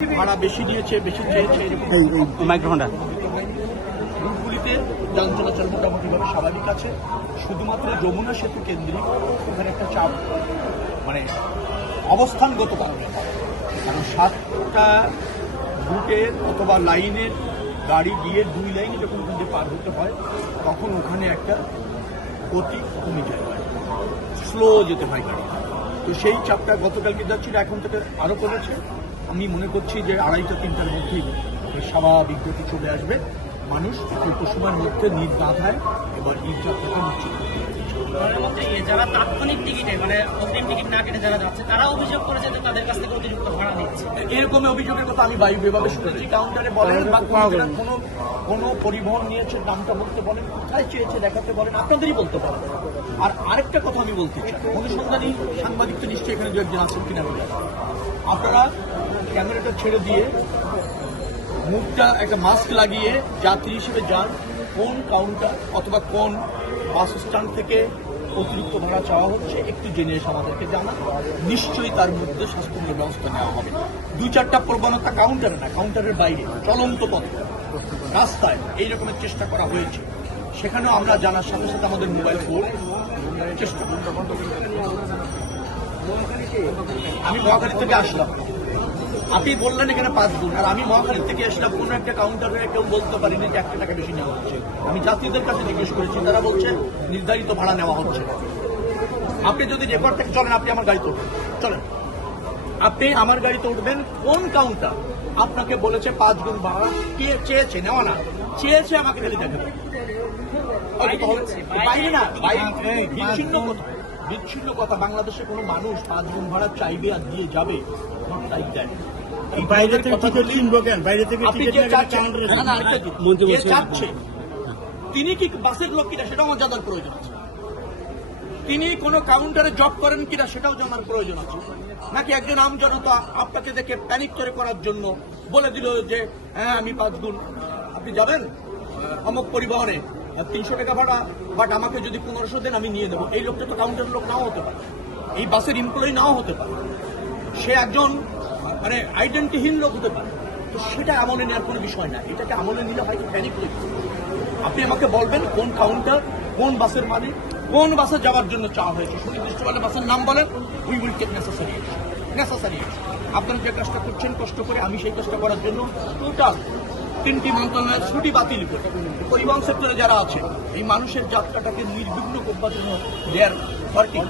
ভাড়া বেশি নিয়েছে, বেশি চেয়েছে, মাইক্রোফোনটা রুটগুলিতে যান চলাচল মোটামুটিভাবে স্বাভাবিক আছে। শুধুমাত্র যমুনা সেতু কেন্দ্রিক ওখানে একটা চাপ মানে অবস্থানগত কারণে, কারণ 7টা রুটের অথবা লাইনের গাড়ি গিয়ে 2 লাইনে যখন ওখান দিয়ে পার হতে হয় তখন ওখানে একটা গতি কমে যায়, স্লো যেতে হয় গাড়ি। তো সেই চাপটা গতকালকে যাচ্ছিল, এখন থেকে আরও কমেছে। আমি মনে করছি যে 2:30-3টার মধ্যেই স্বাভাবিক গতি চলে আসবে। মানুষ অল্প সময়ের মধ্যে নির্বাধায় এবার এই যাত্রাটা নিশ্চিত করতে যারা তাৎক্ষণিক টিকিটে মানে অগ্রিম টিকিট না কেটে যারা যাচ্ছে তারা অভিযোগ করেছে যে তাদের কাছ থেকে অতিরিক্ত ভাড়া নিচ্ছে। এরকম অভিযোগের কথা আমি বায়ু বিভাগে শুনেছি। কাউন্টারে বলেন বা কোনো পরিবহন নিয়েছে নামটা বলতে বলেন, কোথায় চেয়েছে দেখাতে বলেন, আপনাদেরই বলতে পারেন। আর আরেকটা কথা আমি বলতে চাই, অনুসন্ধানী সাংবাদিক তো নিশ্চয়ই এখানে দু একজন আছেন কিনা বলে, আপনারা ক্যামেরাটা ছেড়ে দিয়ে মুখটা একটা মাস্ক লাগিয়ে যাত্রী হিসেবে যান। কোন কাউন্টার অথবা কোন বাস স্ট্যান্ড থেকে অতিরিক্ত ভাড়া চাওয়া হচ্ছে একটু জেনে এসে আমাদেরকে জানা, নিশ্চয়ই তার মধ্যে শাস্তিমূলক ব্যবস্থা নেওয়া হবে। 2-4টা প্রবণতা কাউন্টারে না, কাউন্টারের বাইরে চলন্ত পথে রাস্তায় এই রকমের চেষ্টা করা হয়েছে। সেখানেও আমরা জানার সাথে সাথে আমাদের মোবাইল ফোন চেষ্টা করতে। আমি মহাখালী থেকে আসলাম, আপনি বললেন এখানে 5 গুণ, আর আমি মহাখালী থেকে আসলাম, কোনো একটা কাউন্টারে কেউ বলতে পারিনি যে 1 টাকা বেশি নেওয়া হচ্ছে। আমি যাত্রীদের কাছে জিজ্ঞেস করেছি, তারা বলছে নির্ধারিত ভাড়া নেওয়া হচ্ছে। আপনি যদি রেকর্ড থেকে চলেন, আপনি আমার গাড়িতে উঠবেন, চলেন, আপনি আমার গাড়িতে উঠবেন। কোন কাউন্টার আপনাকে বলেছে 5 গুণ ভাড়া? কে চেয়েছে? নেওয়া না, চেয়েছে আমাকে খালি দেখাবেন। বাইরে না, বিচ্ছিন্ন কথা, বিচ্ছিন্ন কথা। বাংলাদেশে কোনো মানুষ 5 গুণ ভাড়া চাইবে আর দিয়ে যাবে? এই বাইরে থেকে টিকিট কিনবো কেন? বাইরে থেকে তিনি কি বাসের লোক কিনা সেটাও আমার জানার প্রয়োজন আছে। তিনি কোনো কাউন্টারে জব করেন কিনা সেটাও জানার প্রয়োজন আছে। নাকি একজন আমজনতা আপনাকে দেখে প্যানিক করে করার জন্য বলে দিল যে হ্যাঁ আমি 5 গুণ, আপনি যাবেন অমুক পরিবহনে 300 টাকা ভাড়া, বাট আমাকে যদি 1500 দেন আমি নিয়ে দেবো। এই লোকটা তো কাউন্টারের লোক নাও হতে পারে, এই বাসের এমপ্লয়ি নাও হতে পারে, সে একজন মানে আইডেন্টিহীন লোক হতে পারে। তো সেটা আমলে নেওয়ার কোনো বিষয় না। এটাকে আমলে নিলে হয়তো প্যানিক হয়ে যাবে। আপনি আমাকে বলবেন কোন কাউন্টার, কোন বাসের মালিক, কোন বাসে যাওয়ার জন্য চাওয়া হয়েছে, সুনির্দিষ্টভাবে বাসের নাম বলেন, we will take necessary necessary. আপনারা যে কাজটা করছেন কষ্ট করে, আমি সেই কাজটা করার জন্য টোটাল 3টি মন্ত্রণালয়ের ছুটি বাতিল করে পরিবহন সেক্টরে যারা আছে এই মানুষের যাত্রাটাকে নির্বিঘ্ন করবার জন্য দেয়ার ওয়ার্কিং।